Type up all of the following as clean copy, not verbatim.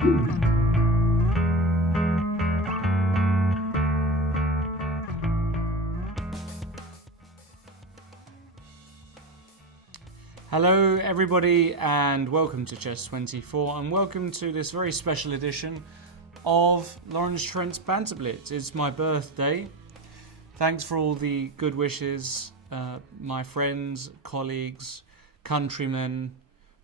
Hello everybody and welcome to Chess 24 and welcome to this very special edition of Lawrence Trent's Banter Blitz. It's my birthday. Thanks for all the good wishes, my friends, colleagues, countrymen,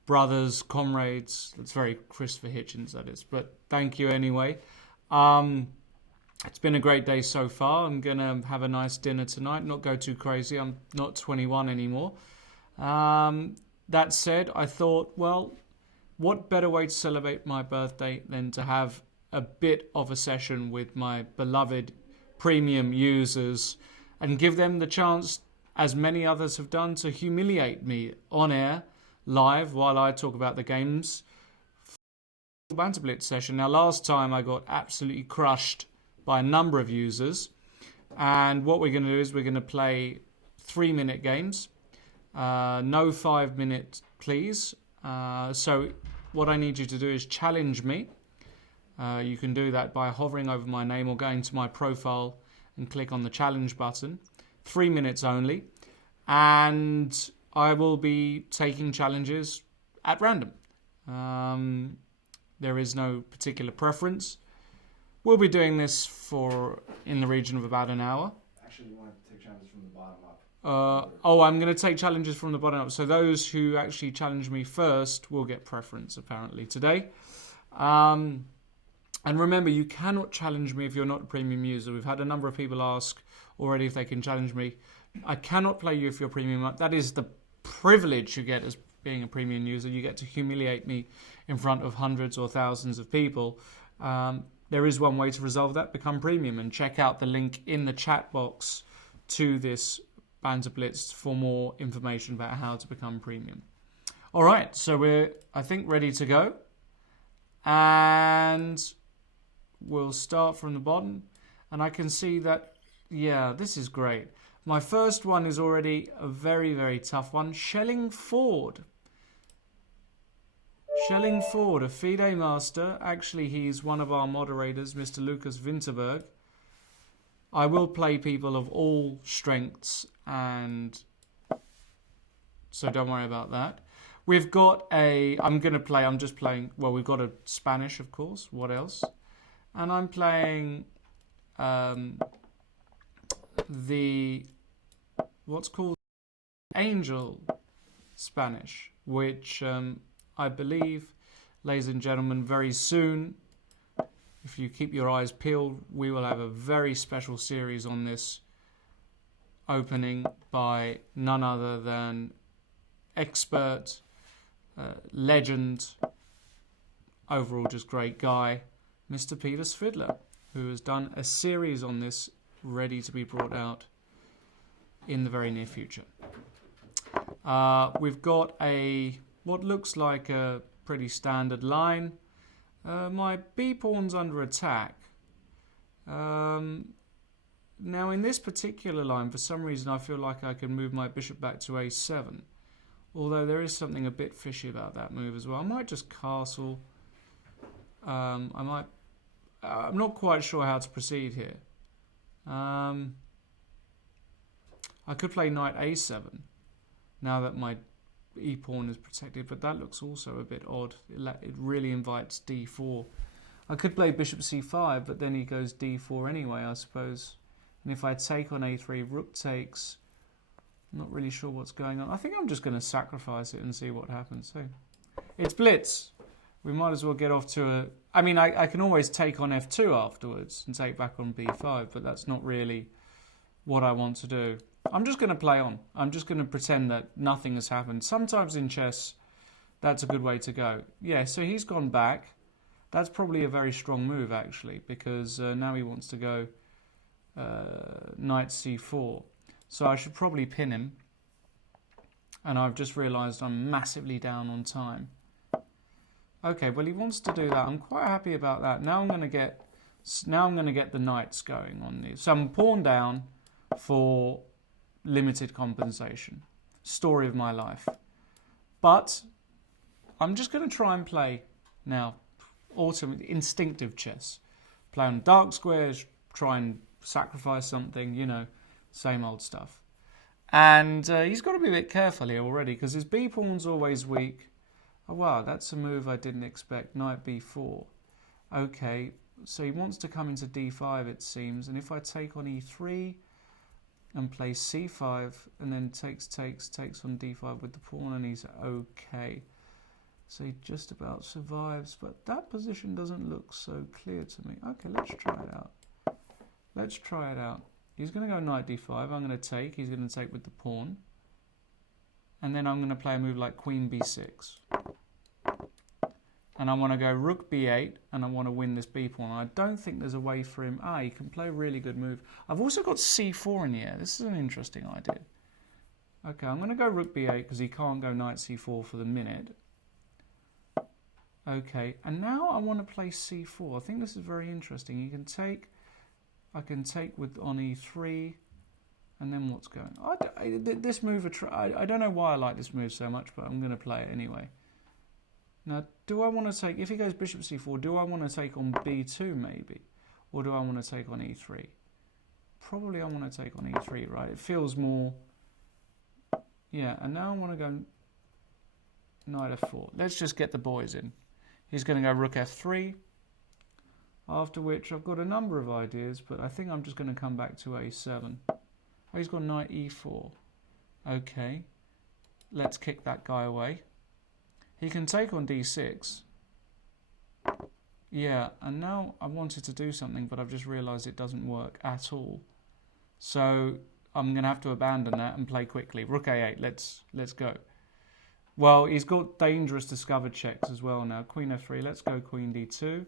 brothers, comrades. That's very Christopher Hitchens, that is, but thank you anyway. It's been a great day so far. I'm going to have a nice dinner tonight, not go too crazy. I'm not 21 anymore. That said, I thought, well, what better way to celebrate my birthday than to have a bit of a session with my beloved premium users and give them the chance, as many others have done, to humiliate me on air, live, while I talk about the games. Banter Blitz session. Now, last time I got absolutely crushed by a number of users, and what we're going to do is we're going to play 3-minute games. No 5-minute, please. So what I need you to do is challenge me. You can do that by hovering over my name or going to my profile and click on the challenge button. 3 minutes only. And I will be taking challenges at random. There is no particular preference. We'll be doing this for in the region of about an hour. Actually, you want to take challenges from the bottom up. I'm going to take challenges from the bottom up. So those who actually challenge me first will get preference, apparently, today. And remember, you cannot challenge me if you're not a premium user. We've had a number of people ask already if they can challenge me. I cannot play you if you're premium. That is the privilege you get as being a premium user. You get to humiliate me in front of hundreds or thousands of people. There is one way to resolve that. Become premium and check out the link in the chat box to this Banter Blitz for more information about how to become premium. All right, so we're, I think, ready to go. And we'll start from the bottom. And I can see that, yeah, this is great. My first one is already a very, very tough one. Shelling Ford. Shelling Ford, a FIDE master. Actually, he's one of our moderators, Mr. Lucas Winterberg. I will play people of all strengths, and so don't worry about that. We've got I'm just playing, well, we've got a Spanish, of course. What else? And I'm playing what's called Angel Spanish, which I believe, ladies and gentlemen, very soon, if you keep your eyes peeled, we will have a very special series on this opening by none other than expert, legend, overall just great guy, Mr. Peter Svidler, who has done a series on this ready to be brought out in the very near future. We've got what looks like a pretty standard line. My b-pawn's under attack. Now in this particular line, for some reason I feel like I can move my bishop back to a7. Although there is something a bit fishy about that move as well. I might just castle. I'm not quite sure how to proceed here. I could play knight a7 now that my e-pawn is protected, but that looks also a bit odd. It really invites d4. I could play bishop c5, but then he goes d4 anyway, I suppose. And if I take on a3, rook takes. I'm not really sure what's going on. I think I'm just going to sacrifice it and see what happens. So it's Blitz. We might as well get off to a... I mean, I can always take on f2 afterwards and take back on b5, but that's not really what I want to do. I'm just going to play on. I'm just going to pretend that nothing has happened. Sometimes in chess, that's a good way to go. Yeah, so he's gone back. That's probably a very strong move, actually, because now he wants to go knight c4. So I should probably pin him. And I've just realised I'm massively down on time. Okay, well, he wants to do that. I'm quite happy about that. Now I'm going to get the knights going on these. So I'm pawn down for limited compensation. Story of my life. But I'm just going to try and play now instinctive chess. Play on dark squares, try and sacrifice something, you know, same old stuff. And he's got to be a bit careful here already because his B pawn's always weak. Oh wow, that's a move I didn't expect. Knight B4. Okay, so he wants to come into D5 it seems. And if I take on E3 and play C5 and then takes on D5 with the pawn and he's okay. So he just about survives, but that position doesn't look so clear to me. Okay, let's try it out. Let's try it out. He's going to go knight d5. I'm going to take. He's going to take with the pawn. And then I'm going to play a move like queen b6. And I want to go rook b8, and I want to win this b pawn. I don't think there's a way for him. He can play a really good move. I've also got c4 in here. This is an interesting idea. Okay, I'm going to go rook b8 because he can't go knight c4 for the minute. Okay, and now I want to play c4. I think this is very interesting. You can take... I can take with on e3, and then what's going on? This move, I don't know why I like this move so much, but I'm going to play it anyway. Now, do I want to take, if he goes bishop c4, do I want to take on b2 maybe? Or do I want to take on e3? Probably I want to take on e3, right? It feels more, yeah, and now I want to go knight f4. Let's just get the boys in. He's going to go rook f3. After which I've got a number of ideas, but I think I'm just going to come back to a7. Oh, he's got knight e4. Okay, let's kick that guy away. He can take on d6. Yeah, and now I wanted to do something, but I've just realised it doesn't work at all. So I'm going to have to abandon that and play quickly. Rook a8, let's go. Well, he's got dangerous discovered checks as well now. Queen f3, let's go queen d2.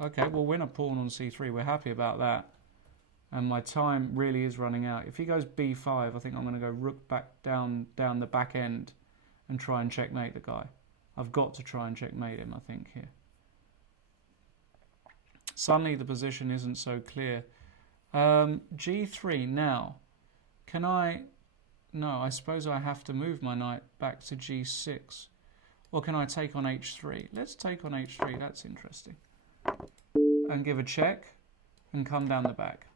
Okay, we'll win a pawn on c3. We're happy about that. And my time really is running out. If he goes b5, I think I'm going to go rook back down the back end and try and checkmate the guy. I've got to try and checkmate him, I think, here. Suddenly the position isn't so clear. G3 now. Can I... No, I suppose I have to move my knight back to g6. Or can I take on h3? Let's take on h3. That's interesting. And give a check and come down the back.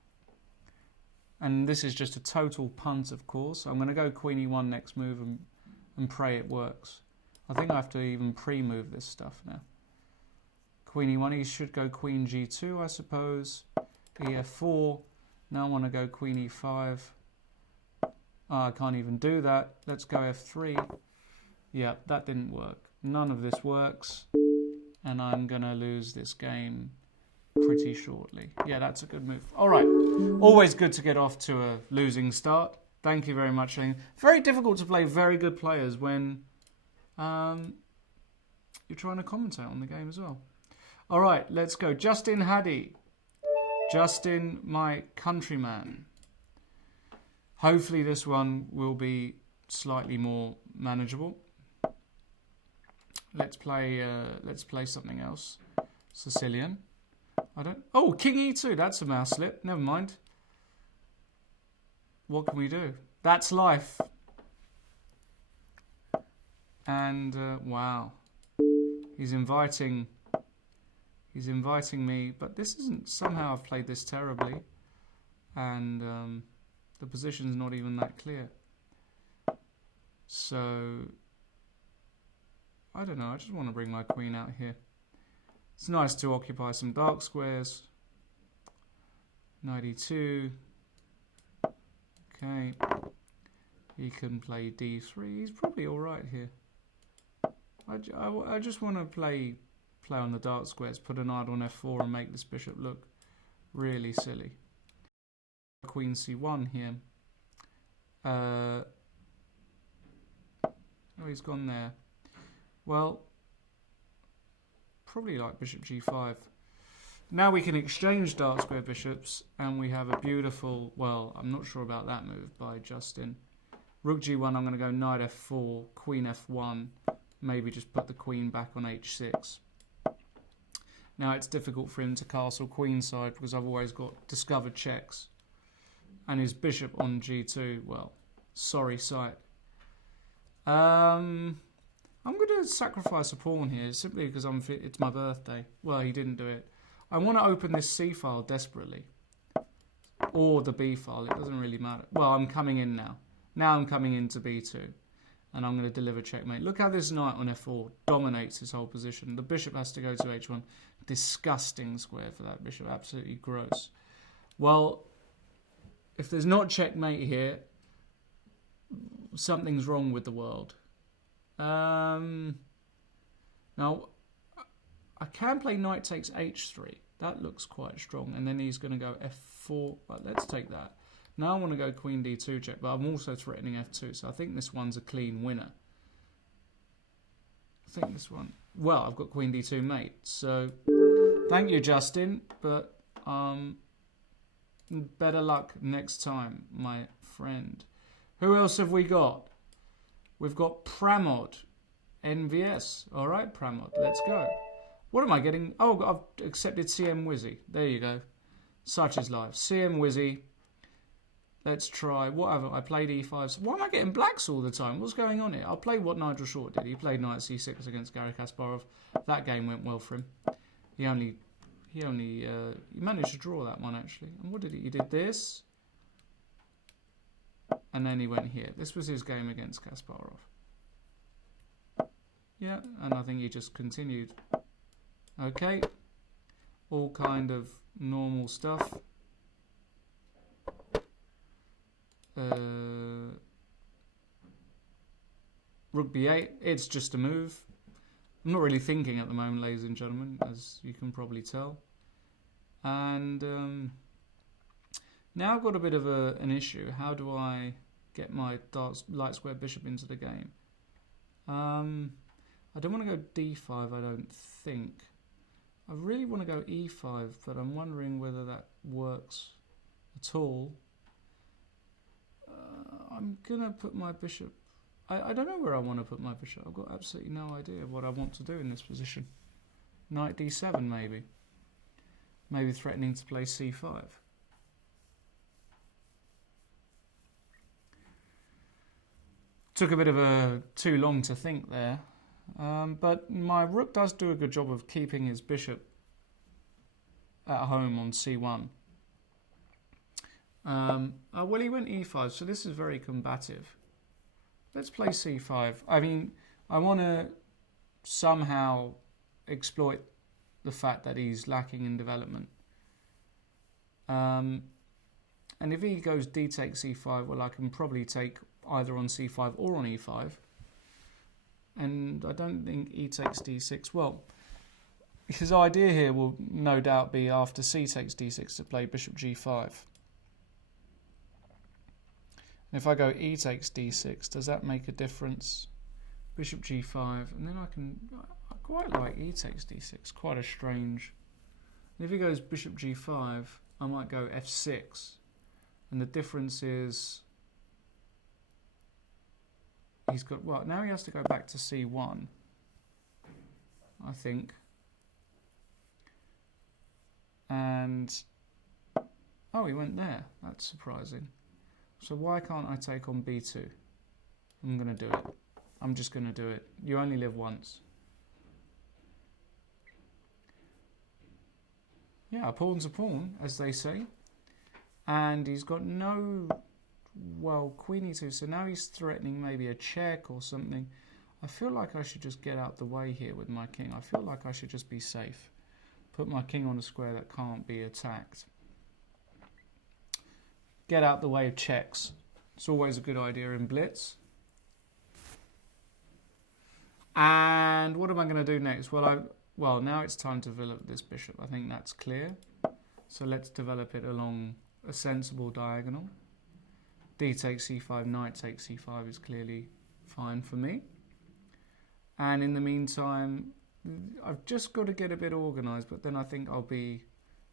And this is just a total punt, of course. I'm going to go queen e1 next move and pray it works. I think I have to even pre-move this stuff now. Queen e1, he should go queen g2, I suppose. ef4. Now I want to go queen e5. I can't even do that. Let's go f3. Yeah, that didn't work. None of this works. And I'm going to lose this game pretty shortly. Yeah, that's a good move. All right. Always good to get off to a losing start. Thank you very much. Very difficult to play very good players when you're trying to commentate on the game as well. All right, let's go. Justin Hadi. Justin, my countryman. Hopefully this one will be slightly more manageable. Let's play something else. Sicilian. Oh, king e2. That's a mouse slip. Never mind. What can we do? That's life. And wow, he's inviting me. But this isn't. Somehow I've played this terribly, and the position's not even that clear. So I don't know. I just want to bring my queen out here. It's nice to occupy some dark squares. Knight e2. Okay. He can play d3. He's probably all right here. I just want to play on the dark squares, put a knight on f4 and make this bishop look really silly. Queen c1 here. Oh, he's gone there. Well, probably like bishop g5. Now we can exchange dark square bishops, and we have a beautiful, well, I'm not sure about that move by Justin. Rook g1, I'm going to go knight f4, queen f1, maybe just put the queen back on h6. Now it's difficult for him to castle queenside because I've always got discovered checks. And his bishop on g2, well, sorry sight. I'm I'm going to sacrifice a pawn here simply because it's my birthday. Well, he didn't do it. I want to open this C file desperately. Or the B file. It doesn't really matter. Well, I'm coming in now. Now I'm coming into B2. And I'm going to deliver checkmate. Look how this knight on F4 dominates his whole position. The bishop has to go to H1. Disgusting square for that bishop. Absolutely gross. Well, if there's not checkmate here, something's wrong with the world. Now, I can play knight takes H3. That looks quite strong. And then he's going to go F4. But let's take that. Now I want to go Queen D2 check, but I'm also threatening F2, so I think this one's a clean winner. I think this one... Well, I've got Queen D2 mate, so... Thank you, Justin, but... better luck next time, my friend. Who else have we got? We've got Pramod. NVS. Alright, Pramod, let's go. What am I getting? Oh, I've accepted CM Wizzy. There you go. Such is life. CM Wizzy. Let's try. Whatever. I played E5. Why am I getting blacks all the time? What's going on here? I'll play what Nigel Short did. He played knight C6 against Garry Kasparov. That game went well for him. He managed to draw that one actually. And what did he? He did this, and then he went here. This was his game against Kasparov. Yeah, and I think he just continued. Okay, all kind of normal stuff. Rook B8, it's just a move. I'm not really thinking at the moment, ladies and gentlemen, as you can probably tell. And now I've got a bit of an issue. How do I get my light square bishop into the game? I don't want to go D5, I don't think. I really want to go E5, but I'm wondering whether that works at all. I'm going to put my bishop... I don't know where I want to put my bishop. I've got absolutely no idea what I want to do in this position. Knight D7 maybe. Maybe threatening to play C5. Took a bit of too long to think there. But my rook does do a good job of keeping his bishop at home on C1. Well, he went E5, so this is very combative. Let's play C5. I mean, I want to somehow exploit the fact that he's lacking in development. And if he goes D takes C5, well, I can probably take either on C5 or on E5. And I don't think E takes D6. Well, his idea here will no doubt be after C takes D6 to play bishop G5. And if I go E takes D6, does that make a difference? Bishop G5, and then I quite like E takes D6, quite a strange. And if he goes bishop G5, I might go F6. And the difference is, he's got, well, now he has to go back to C1, I think. And, oh, he went there. That's surprising. So why can't I take on B2? I'm going to do it. I'm just going to do it. You only live once. Yeah, a pawn's a pawn, as they say. And he's got no, well, Queen E2. So now he's threatening maybe a check or something. I feel like I should just get out the way here with my king. I feel like I should just be safe. Put my king on a square that can't be attacked. Get out the way of checks. It's always a good idea in Blitz. And what am I going to do next? Well, now it's time to develop this bishop. I think that's clear. So let's develop it along a sensible diagonal. D takes C5, knight takes C5 is clearly fine for me. And in the meantime, I've just got to get a bit organised, but then I think I'll be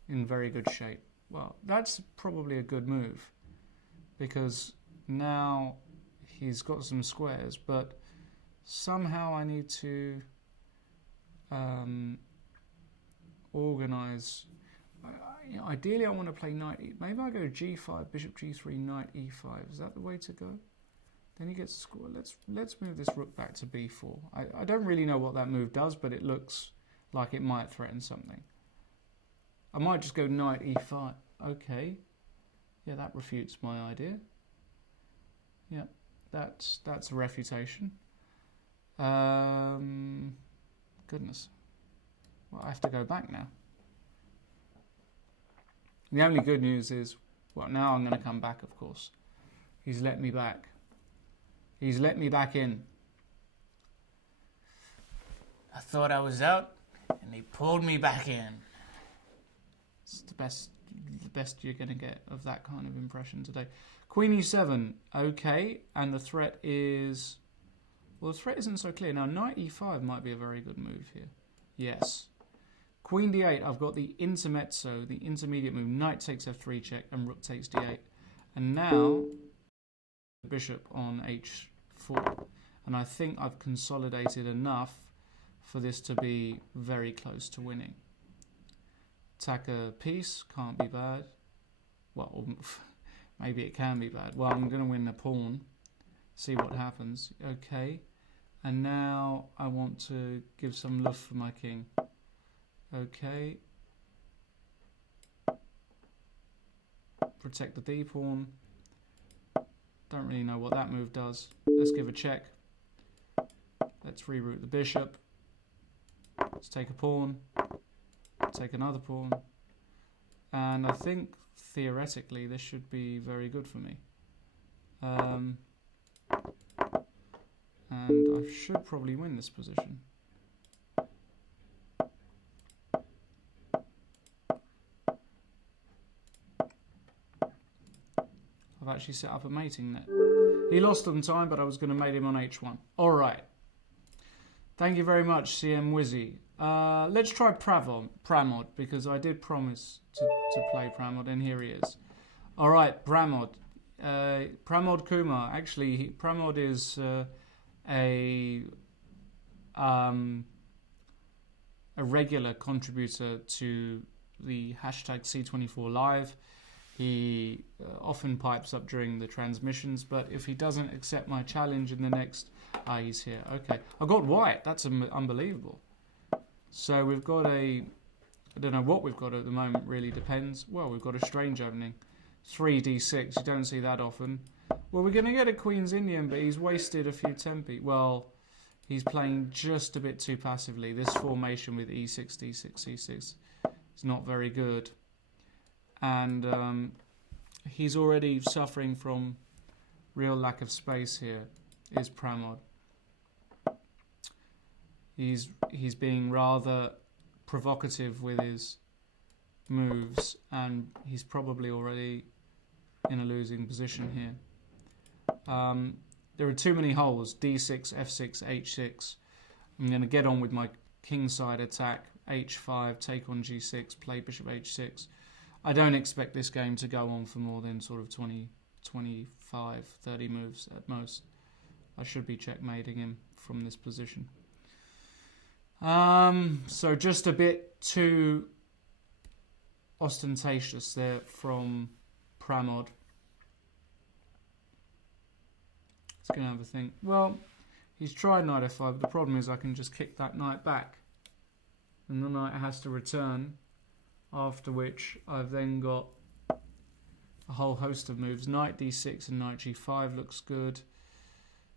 in very good shape. Well, that's probably a good move because now he's got some squares, but somehow I need to organise. Ideally, I want to play knight E. Maybe I go G5, bishop G3, knight E5. Is that the way to go? Then he gets a score. Let's move this rook back to b4. I don't really know what that move does, but it looks like it might threaten something. I might just go knight e5. Okay. Yeah, that refutes my idea. Yeah, that's a refutation. Goodness. Well, I have to go back now. The only good news is, well, now I'm going to come back, of course. He's let me back. He's let me back in. I thought I was out, and he pulled me back in. It's the best you're going to get of that kind of impression today. Queen e7, okay, and the threat is... Well, the threat isn't so clear. Now, knight e5 might be a very good move here. Yes. Queen d8, I've got the intermezzo, the intermediate move. Knight takes f3 check, and rook takes d8. And now... bishop on h4, and I think I've consolidated enough for this to be very close to winning. Attack a piece, can't be bad. Well, maybe it can be bad. Well, I'm going to win the pawn, see what happens. Okay, and now I want to give some love for my king. Okay, protect the d pawn. Don't really know what that move does. Let's give a check. Let's reroute the bishop. Let's take a pawn. Take another pawn. And I think theoretically this should be very good for me. And I should probably win this position. I've actually set up a mating net. He lost on time, but I was going to mate him on h1. All right. Thank you very much, CM Wizzy. Let's try Pramod, because I did promise to play Pramod, and here he is. All right, Pramod. Pramod Kuma. Actually, Pramod is a regular contributor to the hashtag C24 Live. He often pipes up during the transmissions, but if he doesn't accept my challenge in the next... he's here. Okay. I got white. That's unbelievable. So we've got a... I don't know what we've got at the moment, really depends. Well, we've got a strange opening. 3d6. You don't see that often. Well, we're going to get a Queen's Indian, but he's wasted a few tempi. Well, he's playing just a bit too passively. This formation with e6, d6, c6 is not very good. And he's already suffering from real lack of space here, is Pramod. He's being rather provocative with his moves, and he's probably already in a losing position here. There are too many holes, d6, f6, h6. I'm going to get on with my kingside attack, h5, take on g6, play bishop h6. I don't expect this game to go on for more than sort of 20, 25, 30 moves at most. I should be checkmating him from this position. So just a bit too ostentatious there from Pramod. It's going to have a think. Well, he's tried knight f5, but the problem is I can just kick that knight back. And the knight has to return, after which I've then got a whole host of moves. Knight d6 and knight g5 looks good.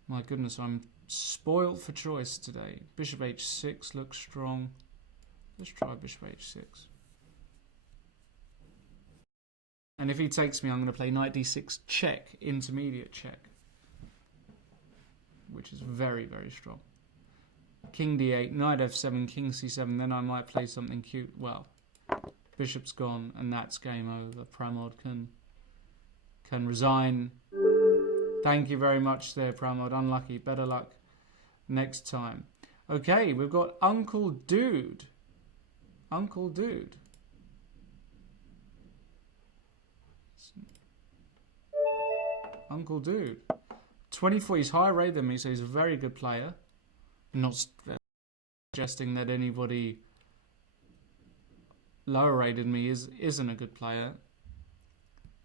My goodness, I'm spoilt for choice today. Bishop h6 looks strong. Let's try bishop h6. And if he takes me, I'm going to play knight d6 check, intermediate check, which is very, very strong. King d8, knight f7, king c7, then I might play something cute. Well, bishop's gone, and that's game over. Pramod can resign. Thank you very much there, Pramod. Unlucky. Better luck next time. Okay, we've got Uncle Dude. Uncle Dude. Uncle Dude. 24, he's higher rated than me, so he's a very good player. I'm not suggesting that anybody lower rated me isn't a good player,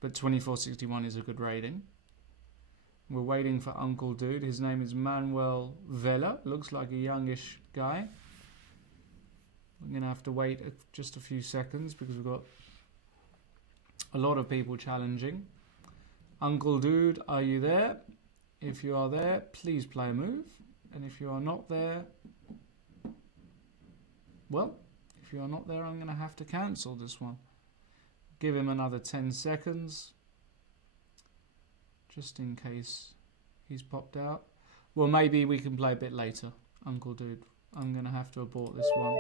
but 2461 is a good rating. We're waiting for Uncle Dude. His name is Manuel Vela. Looks like a youngish guy. We're going to have to wait just a few seconds because we've got a lot of people challenging. Uncle Dude, are you there? If you are there, please play a move. And if you are not there, well, if you are not there, I'm going to have to cancel this one. Give him another 10 seconds. Just in case he's popped out. Well, maybe we can play a bit later, Uncle Dude. I'm going to have to abort this one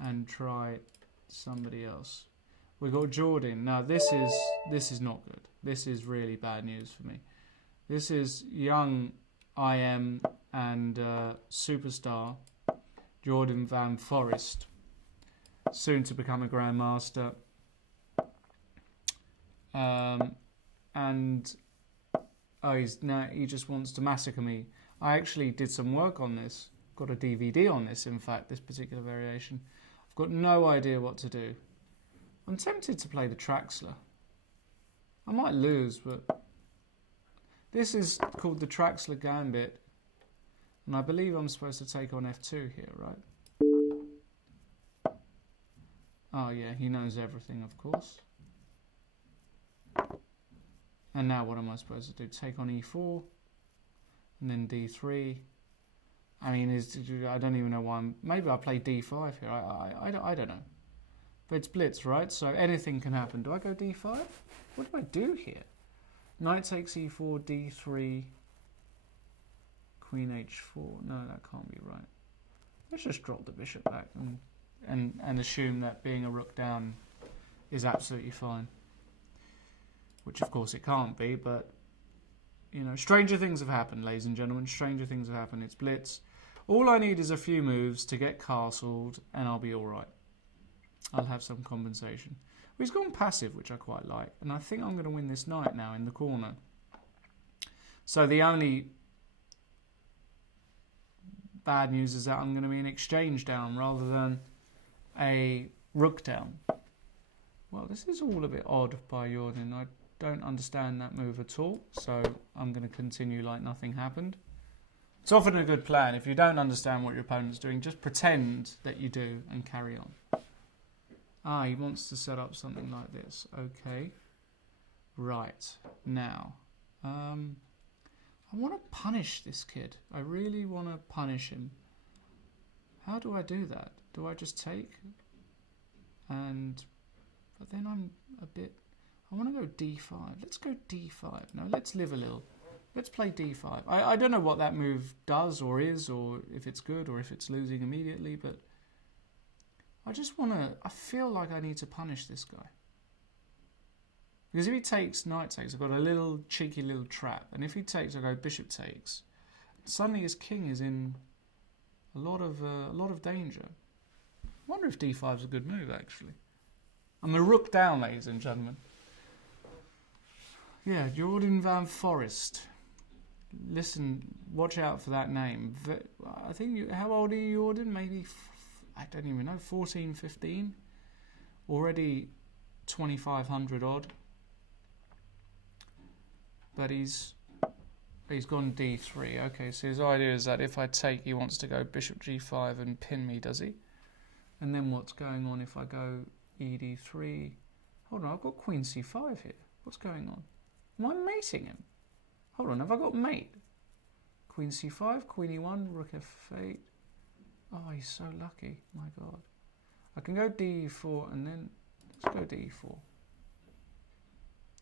and try somebody else. We got Jordan. Now, this is not good. This is really bad news for me. This is young IM and superstar Jordan van Foreest, soon to become a grandmaster. And he just wants to massacre me. I actually did some work on this. Got a DVD on this, in fact, this particular variation. I've got no idea what to do. I'm tempted to play the Traxler. I might lose, but this is called the Traxler Gambit, and I believe I'm supposed to take on F2 here, right? Oh yeah, he knows everything, of course. And now what am I supposed to do? Take on E4, and then D3. I mean, I don't even know why maybe I play D5 here. I don't know. But it's Blitz, right? So anything can happen. Do I go D5? What do I do here? Knight takes E4, D3, Queen H4. No, that can't be right. Let's just drop the bishop back and assume that being a rook down is absolutely fine. Which, of course, it can't be, but, you know, stranger things have happened, ladies and gentlemen. Stranger things have happened. It's Blitz. All I need is a few moves to get castled, and I'll be all right. I'll have some compensation. Well, he's gone passive, which I quite like, and I think I'm going to win this knight now in the corner. So the only bad news is that I'm going to be an exchange down rather than a rook down. Well, this is all a bit odd by Jordan. I don't understand that move at all, so I'm going to continue like nothing happened. It's often a good plan. If you don't understand what your opponent's doing, just pretend that you do and carry on. Ah, he wants to set up something like this. Okay. Right. Now, I want to punish this kid. I really want to punish him. How do I do that? Do I just take? But then I'm a bit... I want to go D5. Let's go D5. No, let's live a little. Let's play D5. I don't know what that move does or is, or if it's good or if it's losing immediately, but I just want to... I feel like I need to punish this guy. Because if he takes, knight takes, I've got a little cheeky little trap. And if he takes, I go bishop takes. Suddenly his king is in a lot of danger. I wonder if D5 is a good move, actually. I'm a rook down, ladies and gentlemen. Yeah, Jordan van Foreest. Listen, watch out for that name. I think, how old are you, Jordan? Maybe, I don't even know, 14, 15? Already 2,500 odd. But he's gone D3. Okay, so his idea is that if I take, he wants to go bishop G5 and pin me, does he? And then what's going on if I go ED3? Hold on, I've got Queen C5 here. What's going on? Am I mating him? Hold on, have I got mate? Queen C5, Queen E1, Rook F8. Oh, he's so lucky. My God. I can go D4 and then... Let's go D4.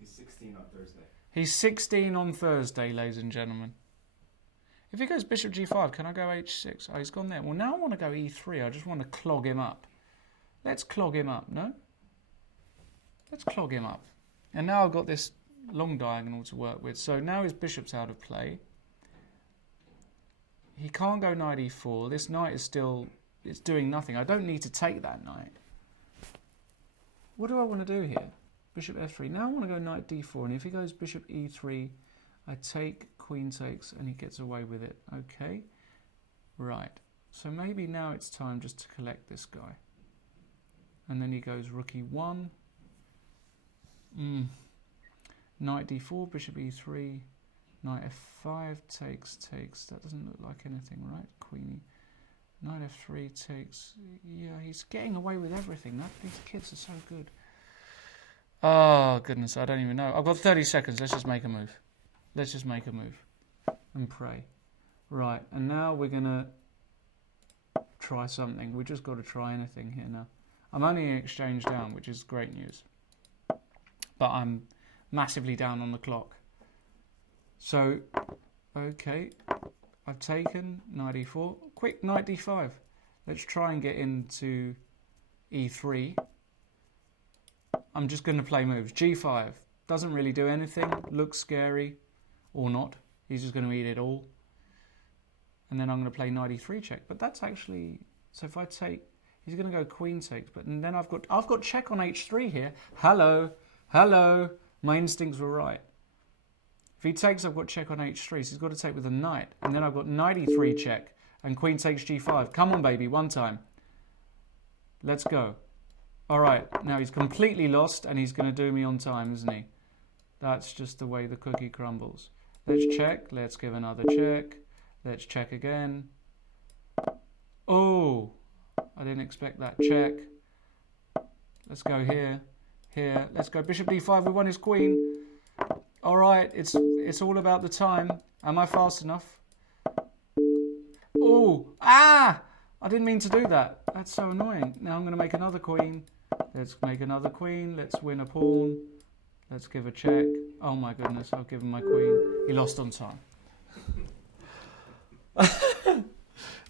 He's 16 on Thursday. He's 16 on Thursday, ladies and gentlemen. If he goes bishop G5, can I go H6? Oh, he's gone there. Well, now I want to go E3. I just want to clog him up. Let's clog him up, no? Let's clog him up. And now I've got this long diagonal to work with. So now his bishop's out of play. He can't go knight E4. This knight is still... It's doing nothing. I don't need to take that knight. What do I want to do here? Bishop F3. Now I want to go knight D4. And if he goes bishop E3, I take, queen takes, and he gets away with it. Okay. Right. So maybe now it's time just to collect this guy. And then he goes rook E1. Knight D4, bishop E3, Knight f5 takes. That doesn't look like anything, right? Queenie. Knight f3 takes. Yeah, he's getting away with everything. These kids are so good. Oh, goodness, I don't even know. I've got 30 seconds. Let's just make a move. Let's just make a move. And pray. Right, and now we're going to try something. We just got to try anything here now. I'm only an exchange down, which is great news. But I'm massively down on the clock. So, okay. I've taken knight e4. Quick, knight d5. Let's try and get into e3. I'm just going to play moves. g5. Doesn't really do anything. Looks scary. Or not. He's just going to eat it all. And then I'm going to play knight e3 check. But that's actually... So if I take... He's going to go queen takes. But then I've got check on h3 here. Hello. Hello. My instincts were right. If he takes, I've got check on h3. So he's got to take with a knight. And then I've got knight e3 check. And queen takes g5. Come on, baby. One time. Let's go. All right. Now he's completely lost. And he's going to do me on time, isn't he? That's just the way the cookie crumbles. Let's check. Let's give another check. Let's check again. Oh, I didn't expect that. Check. Let's go here. Here. Let's go bishop d5. We won his queen. All right. It's all about the time. Am I fast enough? Oh, ah! I didn't mean to do that. That's so annoying. Now I'm going to make another queen. Let's make another queen. Let's win a pawn. Let's give a check. Oh my goodness, I've given my queen. He lost on time.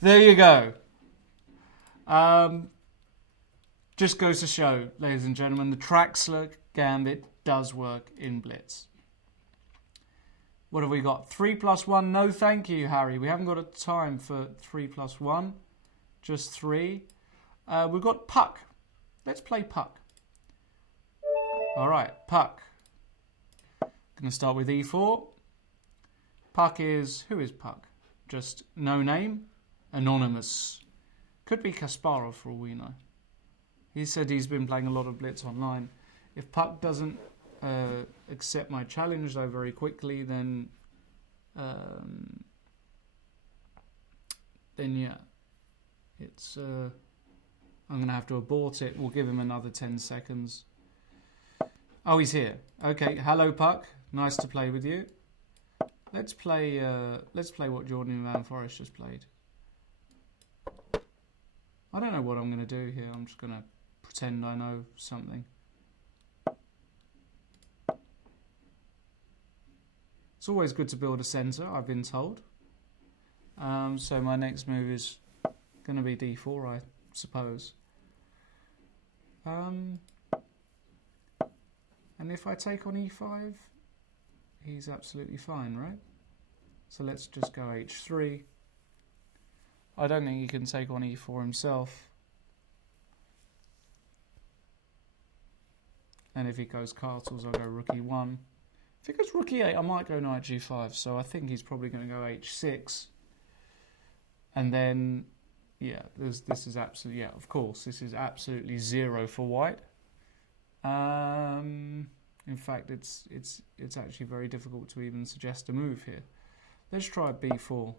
There you go. Just goes to show, ladies and gentlemen, the Traxler gambit does work in Blitz. What have we got? 3+1. No, thank you, Harry. We haven't got a time for 3+1. Just 3. We've got Puck. Let's play Puck. All right, Puck. Going to start with e4. Puck is... Who is Puck? Just no name. Anonymous. Could be Kasparov for all we know. He said he's been playing a lot of Blitz online. If Puck doesn't accept my challenge though very quickly, then yeah, it's I'm going to have to abort it. We'll give him another 10 seconds. Oh, he's here. Okay, hello Puck. Nice to play with you. Let's play what Jordan Van Foreest just played. I don't know what I'm going to do here. I'm just going to pretend I know something. It's always good to build a centre, I've been told. So my next move is going to be d4, I suppose. And if I take on e5, he's absolutely fine, right? So let's just go h3. I don't think he can take on e4 himself. And if he goes castles, I'll go rook e1. If he goes rook e8, I might go knight g5. So I think he's probably going to go h6. And then, yeah, this is absolutely, yeah, of course, this is absolutely 0 for white. In fact, it's actually very difficult to even suggest a move here. Let's try b4,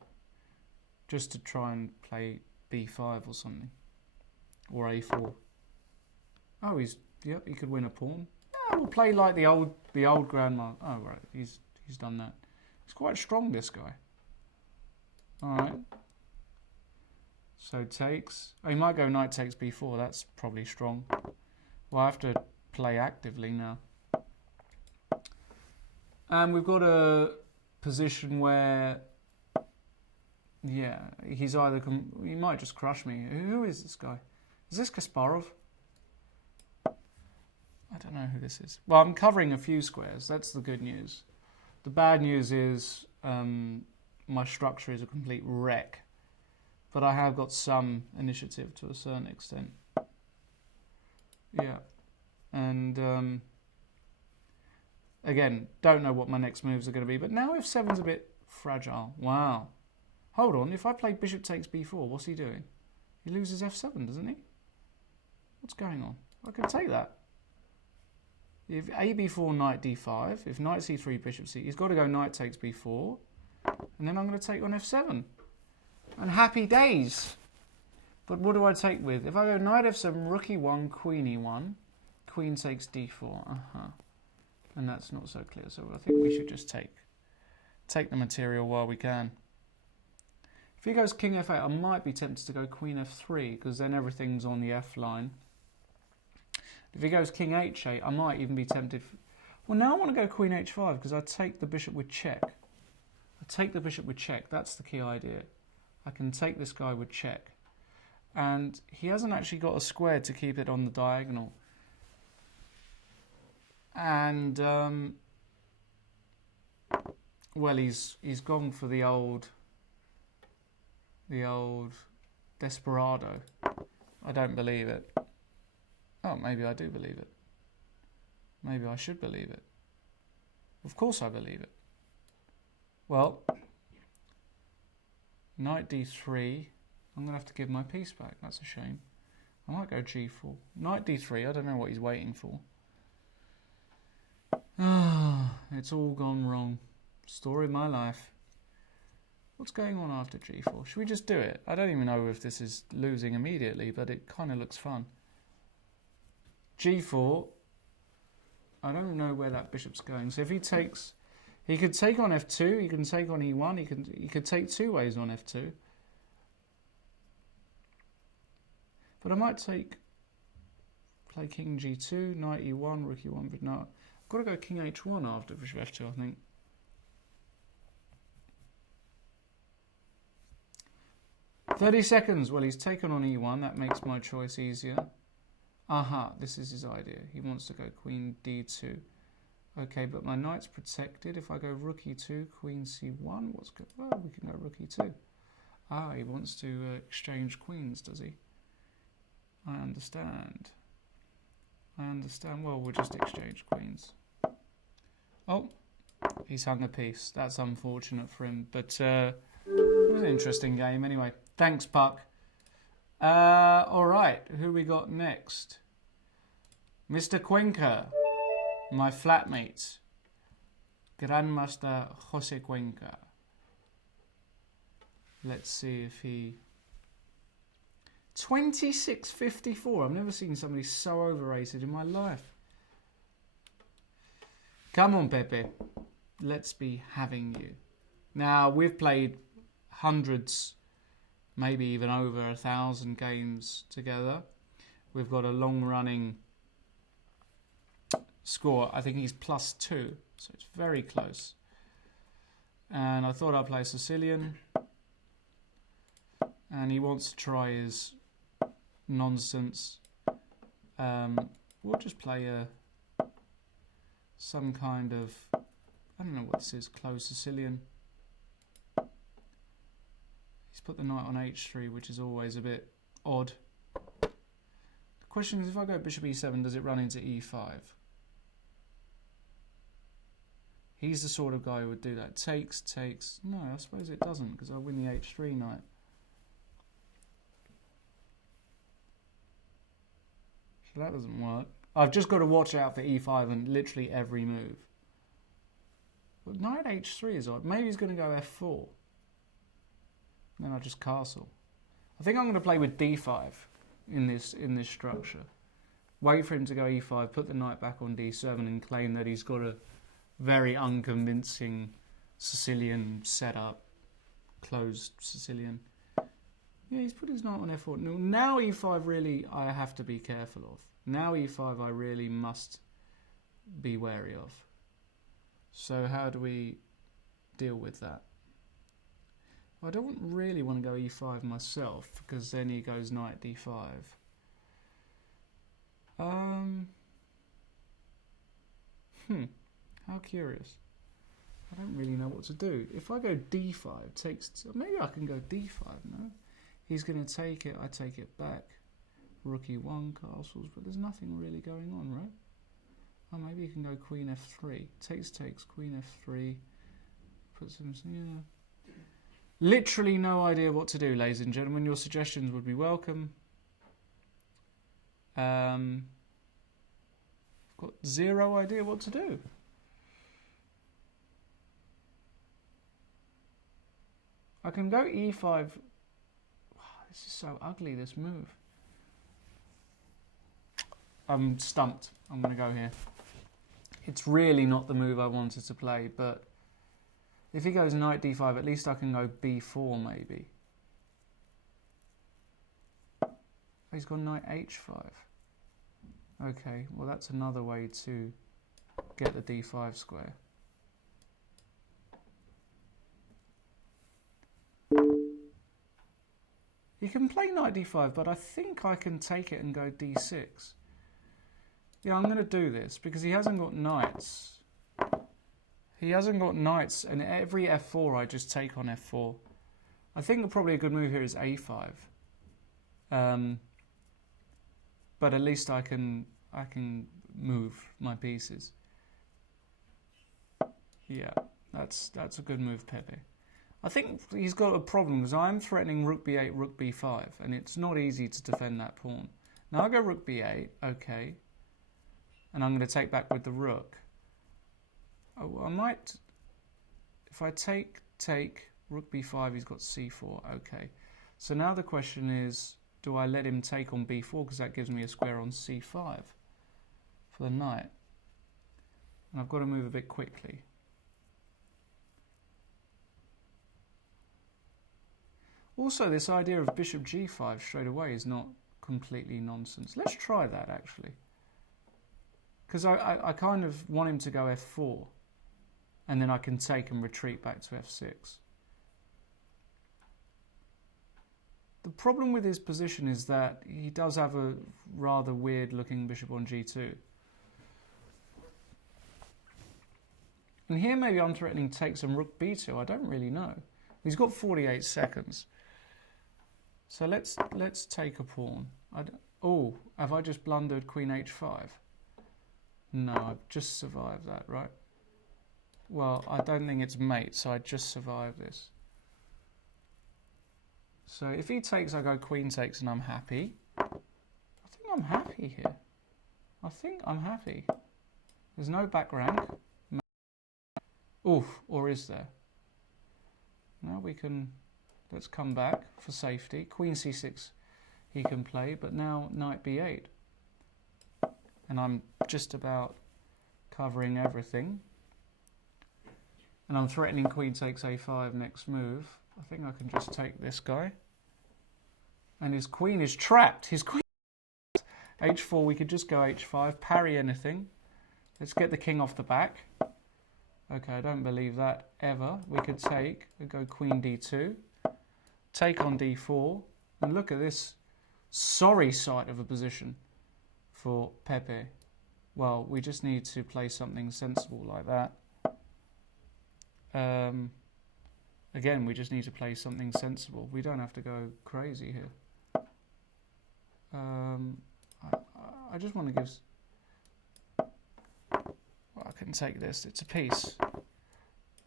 just to try and play b5 or something, or a4. Oh, yep, he could win a pawn. Yeah, we'll play like the old grandma. Oh right, he's done that. He's quite strong, this guy. All right. So takes. Oh, he might go knight takes b4. That's probably strong. Well, I have to play actively now. And we've got a position where, yeah, he's either... he might just crush me. Who is this guy? Is this Kasparov? I don't know who this is. Well, I'm covering a few squares. That's the good news. The bad news is my structure is a complete wreck. But I have got some initiative to a certain extent. Yeah. And... again, don't know what my next moves are going to be, but now f7's a bit fragile. Wow. Hold on, if I play bishop takes b4, what's he doing? He loses f7, doesn't he? What's going on? I could take that. If a b4, knight d5. If knight c3, bishop c, he's got to go knight takes b4, and then I'm going to take on f7. And happy days. But what do I take with? If I go knight f7, rook e1, queen e1, queen takes d4. And that's not so clear. So I think we should just take the material while we can. If he goes king f8, I might be tempted to go queen f3 because then everything's on the f line. If he goes king h8, I might even be tempted. Well, now I want to go queen h5 because I take the bishop with check. I take the bishop with check. That's the key idea. I can take this guy with check. And he hasn't actually got a square to keep it on the diagonal. And, well, he's gone for the old desperado. I don't believe it. Oh, maybe I do believe it. Maybe I should believe it. Of course I believe it. Well, knight d3. I'm going to have to give my piece back. That's a shame. I might go g4. Knight d3. I don't know what he's waiting for. Ah, it's all gone wrong. Story of my life. What's going on after g4? Should we just do it? I don't even know if this is losing immediately, but it kind of looks fun. g4. I don't know where that bishop's going. So if he takes, he could take on f2. He can take on e1. He could take two ways on f2. But I might play king g2, knight e1, rook e1, but no. I've got to go king h1 after bishop f2, I think. "30 seconds. Well, he's taken on e1. That makes my choice easier. Aha, this is his idea. He wants to go queen d2. Okay, but my knight's protected. If I go rook e2, queen c1, what's good? Well, we can go rook e2. Ah, he wants to exchange queens, does he? I understand. Well, we'll just exchange queens. Oh, he's hung a piece. That's unfortunate for him. But it was an interesting game anyway. Thanks, Puck. All right, who we got next? Mr. Cuenca, my flatmate. Grandmaster Jose Cuenca. Let's see if he... 26.54. I've never seen somebody so overrated in my life. Come on, Pepe. Let's be having you. Now, we've played hundreds, maybe even over 1,000 games together. We've got a long-running score. I think he's +2, so it's very close. And I thought I'd play Sicilian. And he wants to try his nonsense. We'll just play some kind of, I don't know what this is, closed Sicilian. He's put the knight on h3, which is always a bit odd. The question is, if I go bishop e7, does it run into e5? He's the sort of guy who would do that. Takes. No, I suppose it doesn't, because I win the h3 knight. So that doesn't work. I've just got to watch out for e5 and literally every move. But knight h3 is odd. Maybe he's going to go f4. Then I'll just castle. I think I'm going to play with d5 in this structure. Wait for him to go e5, put the knight back on d7 and claim that he's got a very unconvincing Sicilian setup. Closed Sicilian. Yeah, he's put his knight on f4. Now e5 really I have to be careful of. Now e5 I really must be wary of. So how do we deal with that? I don't really want to go e5 myself, because then he goes knight d5. How curious. I don't really know what to do. If I go d5, maybe I can go d5, no? He's going to take it, I take it back. Rook e1 castles, but there's nothing really going on, right? Oh, maybe you can go queen f3. Takes, queen f3. Put some, yeah. Literally no idea what to do, ladies and gentlemen. Your suggestions would be welcome. got zero idea what to do. I can go e5. Wow, this is so ugly, this move. I'm stumped. I'm going to go here. It's really not the move I wanted to play, but if he goes knight d5, at least I can go b4 maybe. He's got knight h5. Okay, well that's another way to get the d5 square. He can play knight d5, but I think I can take it and go d6. Yeah, I'm going to do this because he hasn't got knights. He hasn't got knights, and every f4 I just take on f4. I think probably a good move here is a5. But at least I can move my pieces. Yeah, that's a good move, Pepe. I think he's got a problem because I'm threatening rook b8, rook b5, and it's not easy to defend that pawn. Now I go rook b8, okay, and I'm going to take back with the rook. Oh, I might, if I take rook b5, he's got c4, okay. So now the question is, do I let him take on b4 because that gives me a square on c5 for the knight? And I've got to move a bit quickly. Also, this idea of bishop g5 straight away is not completely nonsense. Let's try that, actually. Because I kind of want him to go f4, and then I can take and retreat back to f6. The problem with his position is that he does have a rather weird-looking bishop on g2. And here maybe I'm threatening takes on rook b2. I don't really know. He's got 48 seconds. So let's take a pawn. Oh, have I just blundered queen h5? No, I've just survived that, right? Well, I don't think it's mate, so I just survived this. So if he takes, I go queen takes, and I'm happy. I think I'm happy here. I think I'm happy. There's no back rank. Oof, or is there? Now we can, let's come back for safety. Queen c6 he can play, but now knight b8. And I'm just about covering everything. And I'm threatening queen takes a5 next move. I think I can just take this guy. And his queen is trapped. His queen h4, we could just go h5, parry anything. Let's get the king off the back. Okay, I don't believe that ever. We could take, we go queen d2, take on d4, and look at this sorry sight of a position for Pepe. Well, we just need to play something sensible like that. Again, we just need to play something sensible. We don't have to go crazy here. I just want to give... Well, I can take this. It's a piece.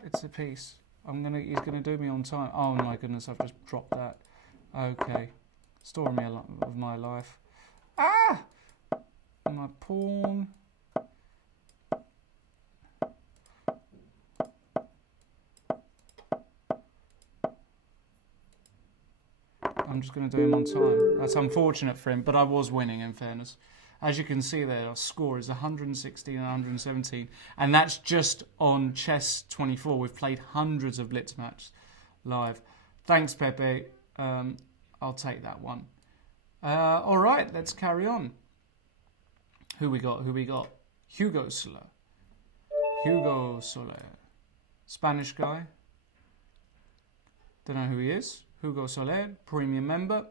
It's a piece. He's gonna do me on time. Oh my goodness! I've just dropped that. Okay, story of my life. Ah! My pawn. I'm just going to do him on time. That's unfortunate for him, but I was winning in fairness. As you can see there, our score is 116 and 117, and that's just on Chess 24. We've played hundreds of Blitz matches live. Thanks, Pepe. I'll take that one. All right, let's carry on. Who we got? Hugo Soler. Hugo Soler. Spanish guy. Don't know who he is. Hugo Soler, premium member.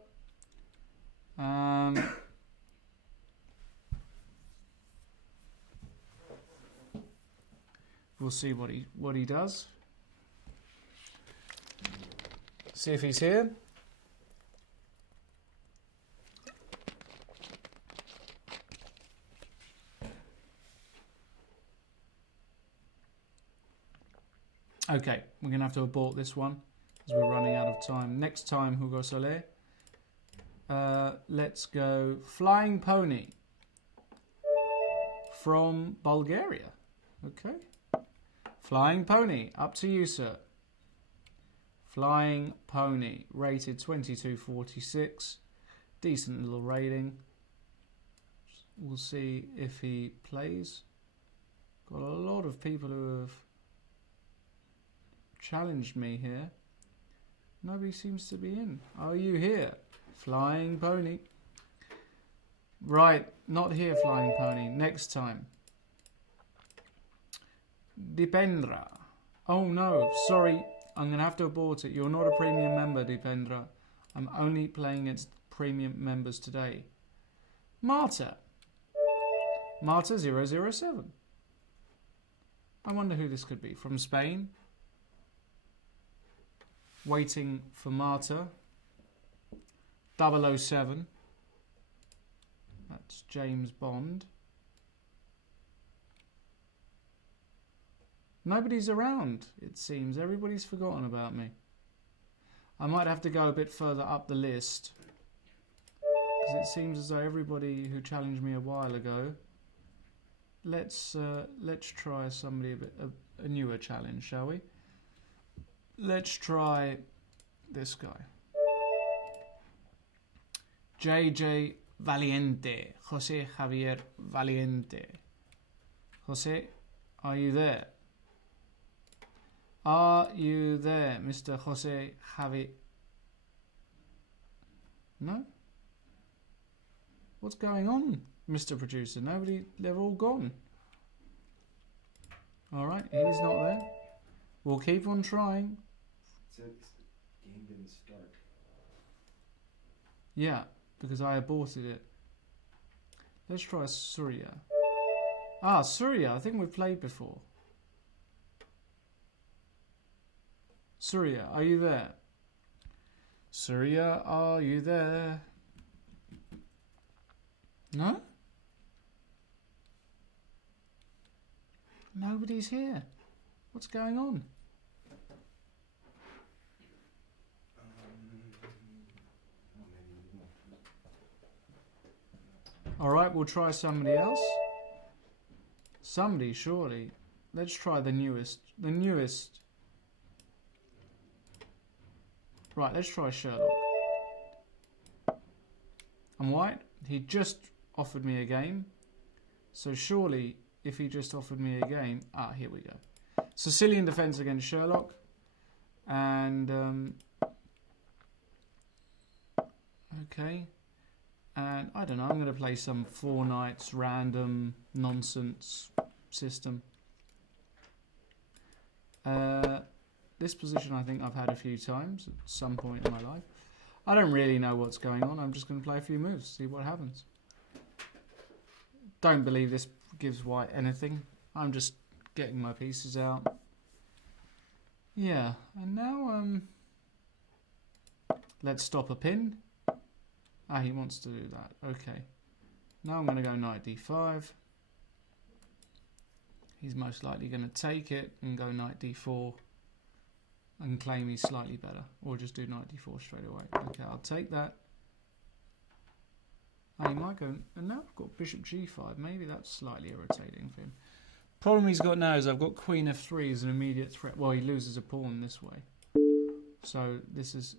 We'll see what he does. See if he's here. Okay, we're going to have to abort this one because we're running out of time. Next time, Hugo Soler. Let's go Flying Pony. from Bulgaria. Okay. Flying Pony, up to you, sir. Flying Pony, rated 2246. Decent little rating. We'll see if he plays. Got a lot of people who have challenged me here. Nobody seems to be in. Are you here? Flying Pony. Right, not here, Flying Pony. Next time. Dipendra. Oh no, sorry. I'm going to have to abort it. You're not a premium member, Dipendra. I'm only playing against premium members today. Marta. Marta 007. I wonder who this could be. From Spain. Waiting for Marta. 007. That's James Bond. Nobody's around, it seems. Everybody's forgotten about me. I might have to go a bit further up the list. Because it seems as though everybody who challenged me a while ago. Let's try somebody a newer challenge, shall we? Let's try this guy. JJ Valiente. Jose Javier Valiente. Jose, are you there? Are you there, Mr. Jose Javi? No? What's going on, Mr. Producer? Nobody, they're all gone. Alright, he's not there. We'll keep on trying. So the game didn't start. Yeah, because I aborted it. Let's try Suria. Ah, Suria, I think we've played before. Suria, are you there? Suria, are you there? No? Nobody's here. What's going on? Alright, we'll try somebody else. Somebody, surely. Let's try the newest. The newest. Right, let's try Sherlock. I'm white. He just offered me a game. So surely, if he just offered me a game... Ah, here we go. Sicilian defense against Sherlock. And... okay. And I don't know, I'm going to play some 4 knights random nonsense system. This position I think I've had a few times at some point in my life. I don't really know what's going on. I'm just going to play a few moves, see what happens. Don't believe this gives white anything. I'm just getting my pieces out. Yeah, and now let's stop a pin. Ah, he wants to do that. Okay. Now I'm going to go knight d5. He's most likely going to take it and go knight d4 and claim he's slightly better. Or just do knight d4 straight away. Okay, I'll take that. Oh, he might go... And now I've got bishop g5. Maybe that's slightly irritating for him. Problem he's got now is I've got queen f3 as an immediate threat. Well, he loses a pawn this way. So this has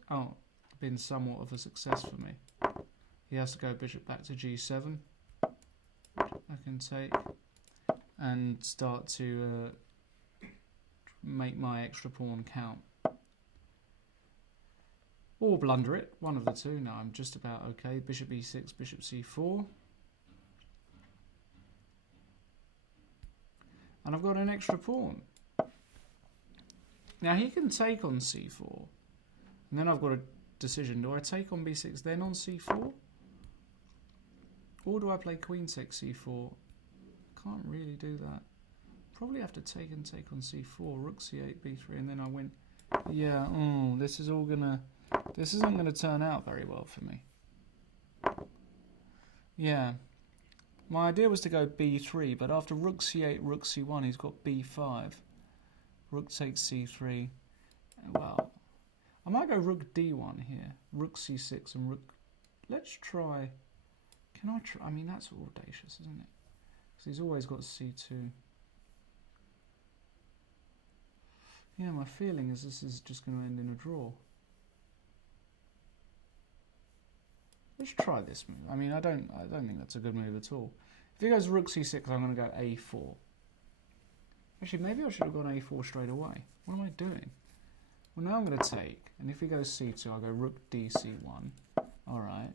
been somewhat of a success for me. He has to go bishop back to g7. I can take and start to make my extra pawn count. Or blunder it, one of the two. No, I'm just about okay. Bishop e6, bishop c4. And I've got an extra pawn. Now he can take on c4. And then I've got a decision. Do I take on b6 then on c4? Or do I play queen takes c4? Can't really do that. Probably have to take and take on c4, rook c8, b3, and then I win. Yeah, this is all gonna... This isn't gonna turn out very well for me. Yeah. My idea was to go b3, but after rook c8, rook c1, he's got b5. Rook takes c3. Well, I might go rook d1 here. Rook c6 and rook... Let's try... Can I try? I mean, that's audacious, isn't it? Because he's always got c2. Yeah, my feeling is this is just going to end in a draw. Let's try this move. I mean, I don't think that's a good move at all. If he goes rook c6, I'm going to go a4. Actually, maybe I should have gone a4 straight away. What am I doing? Well, now I'm going to take, and if he goes c2, I'll go rook dc1. All right.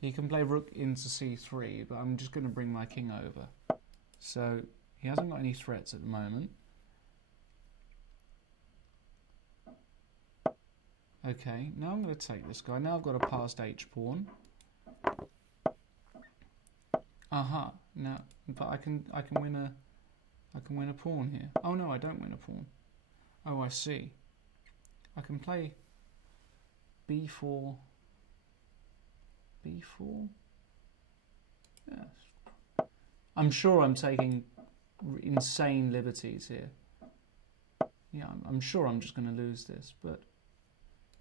He can play rook into c3, but I'm just going to bring my king over. So he hasn't got any threats at the moment. Okay, now I'm going to take this guy. Now I've got a passed h pawn. Aha. Now, but I can win a pawn here. Oh no, I don't win a pawn. Oh, I see. I can play b4. b4. Yes. I'm sure I'm taking insane liberties here. Yeah, I'm sure I'm just going to lose this, but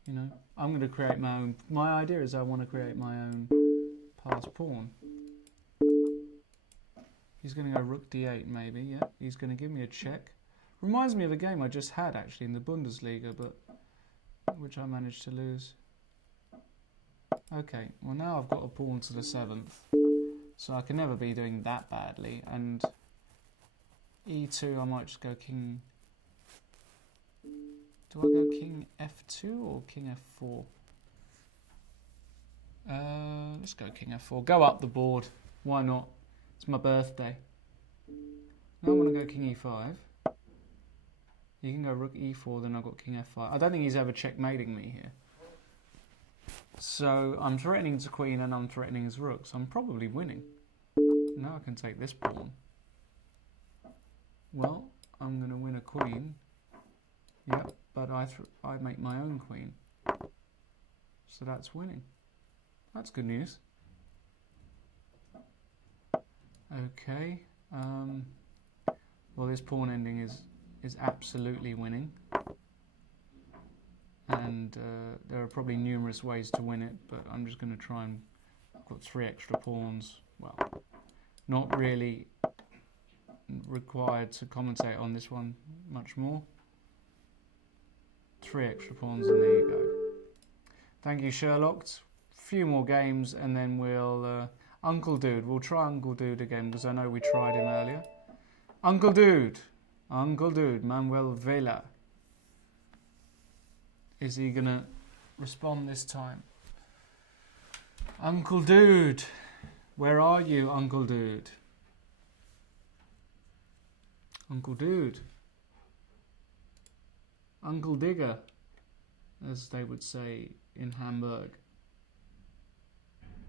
you know, I'm going to create my own. My idea is I want to create my own passed pawn. He's going to go rook d8 maybe, yeah. He's going to give me a check. Reminds me of a game I just had actually in the Bundesliga, but which I managed to lose. Okay, well now I've got a pawn to the 7th, so I can never be doing that badly. And e2, I might just go king. Do I go king f2 or king f4? Let's go king f4. Go up the board. Why not? It's my birthday. Now I want to go king e5. You can go rook e4, then I've got king f5. I don't think he's ever checkmating me here. So I'm threatening to queen and I'm threatening his rook, so I'm probably winning. Now I can take this pawn. Well, I'm going to win a queen. Yep, but I make my own queen. So that's winning. That's good news. Okay. Well, this pawn ending is absolutely winning. And there are probably numerous ways to win it, but I'm just going to try and... I've got 3 extra pawns. Well, not really required to commentate on this one much more. 3 extra pawns and there you go. Thank you, Sherlock. Few more games and then we'll... Uncle Dude. We'll try Uncle Dude again because I know we tried him earlier. Uncle Dude. Uncle Dude. Manuel Vela. Is he going to respond this time? Uncle Dude. Where are you, Uncle Dude? Uncle Dude. Uncle Digger, as they would say in Hamburg.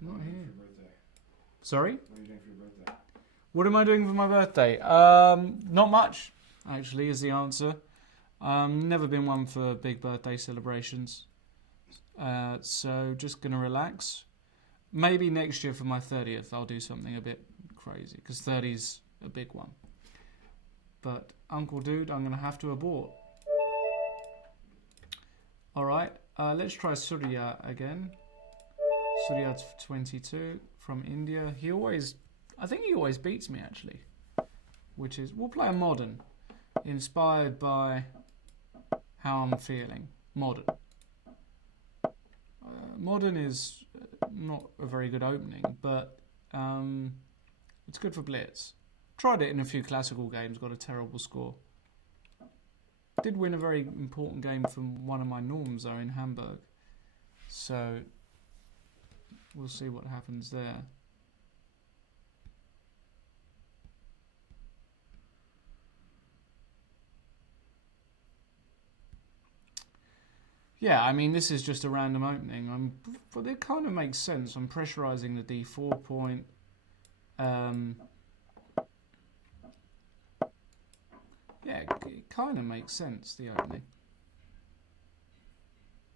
Not here. Sorry? What are you doing for your birthday? What am I doing for my birthday? Not much, actually, is the answer. Never been one for big birthday celebrations. So just going to relax. Maybe next year for my 30th I'll do something a bit crazy, because 30's a big one. But Uncle Dude, I'm going to have to abort. Alright, let's try Suria again. Suria 22 from India. I think he always beats me actually. Which is, we'll play a modern. Inspired by how I'm feeling. Modern. Modern is not a very good opening, but it's good for Blitz. Tried it in a few classical games, got a terrible score. Did win a very important game from one of my norms though in Hamburg. So we'll see what happens there. Yeah, I mean, this is just a random opening. But it kind of makes sense. I'm pressurizing the d4 point. Yeah, it kind of makes sense, the opening.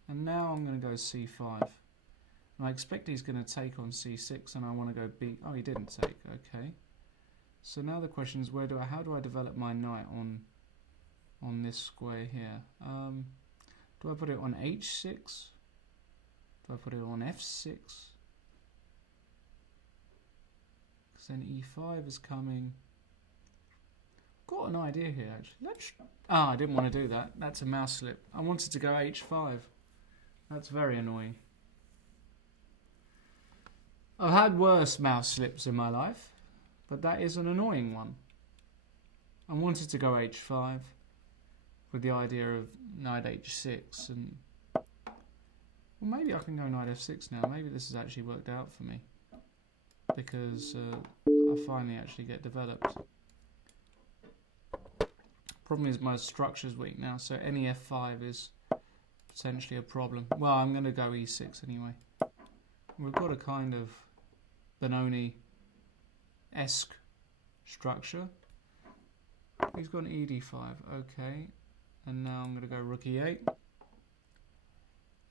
And now I'm going to go c5. And I expect he's going to take on c6, and I want to go b... Oh, he didn't take. Okay. So now the question is, how do I develop my knight on this square here? Do I put it on h6? Do I put it on f6? Because then e5 is coming. Got an idea here, actually. I didn't want to do that. That's a mouse slip. I wanted to go h5. That's very annoying. I've had worse mouse slips in my life, but that is an annoying one. I wanted to go h5 with the idea of knight h6, and well, maybe I can go knight f6 now. Maybe this has actually worked out for me because I finally actually get developed. Problem is my structure's weak now, so any f5 is potentially a problem. Well, I'm going to go e6 anyway. We've got a kind of Benoni-esque structure. He's got an ed5, okay. And now I'm going to go rook e8.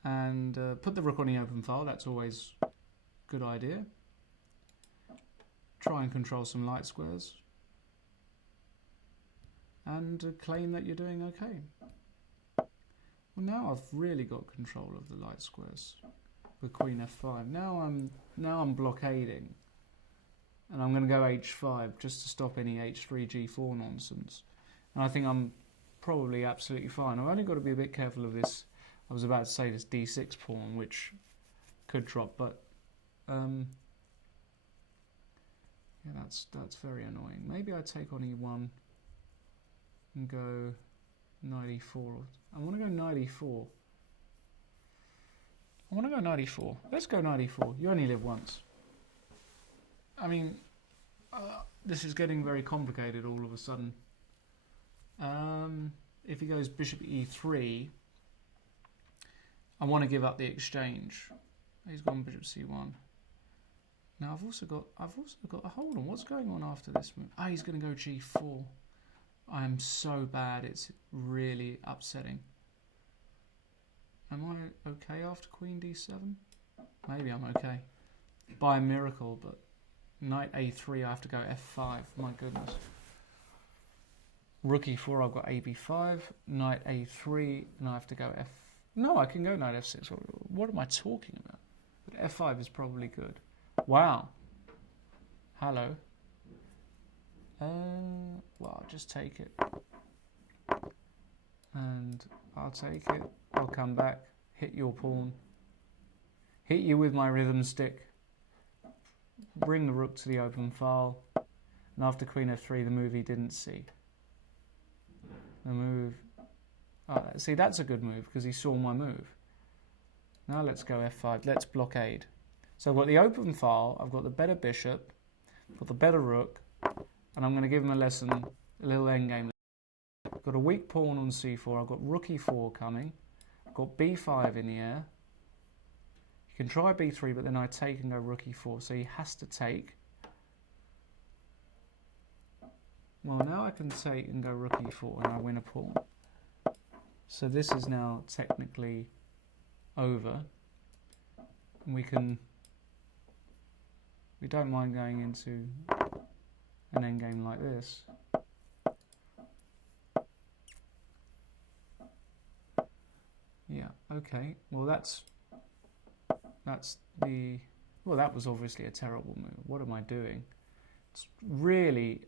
And put the rook on the open file, that's always a good idea. Try and control some light squares. And claim that you're doing okay. Well, now I've really got control of the light squares with Queen f5. Now I'm blockading, and I'm going to go h5 just to stop any h3 g4 nonsense. And I think I'm probably absolutely fine. I've only got to be a bit careful of this. I was about to say this d6 pawn, which could drop, but yeah, that's very annoying. Maybe I take on e1 and go knight e4. I want to go knight e4. I want to go knight e4. Let's go knight e4. You only live once. I mean, this is getting very complicated all of a sudden. If he goes bishop e3, I want to give up the exchange. He's gone bishop c1. Now I've also got. Hold on. What's going on after this move? He's going to go g4. I am so bad. It's really upsetting. Am I okay after queen d7? Maybe I'm okay. By a miracle, but knight a3, I have to go f5. My goodness. Rook e4, I've got ab5. Knight a3, and I have to go f... No, I can go knight f6. What am I talking about? But f5 is probably good. Wow. Hello. Well, I'll just take it. And I'll take it. I'll come back, hit your pawn, hit you with my rhythm stick, bring the rook to the open file, and after queen f3, the move he didn't see. The move... see, that's a good move, because he saw my move. Now let's go f5. Let's blockade. So I've got the open file, I've got the better bishop, I've got the better rook, and I'm going to give him a lesson, a little endgame. I've got a weak pawn on c4, I've got rook e4 coming, I've got b5 in the air. You can try b3, but then I take and go rook e4, so he has to take. Well, now I can take and go rook e4, and I win a pawn. So this is now technically over. And we don't mind going into an endgame like this. Yeah, okay. Well, that's the... Well, that was obviously a terrible move. What am I doing? It's really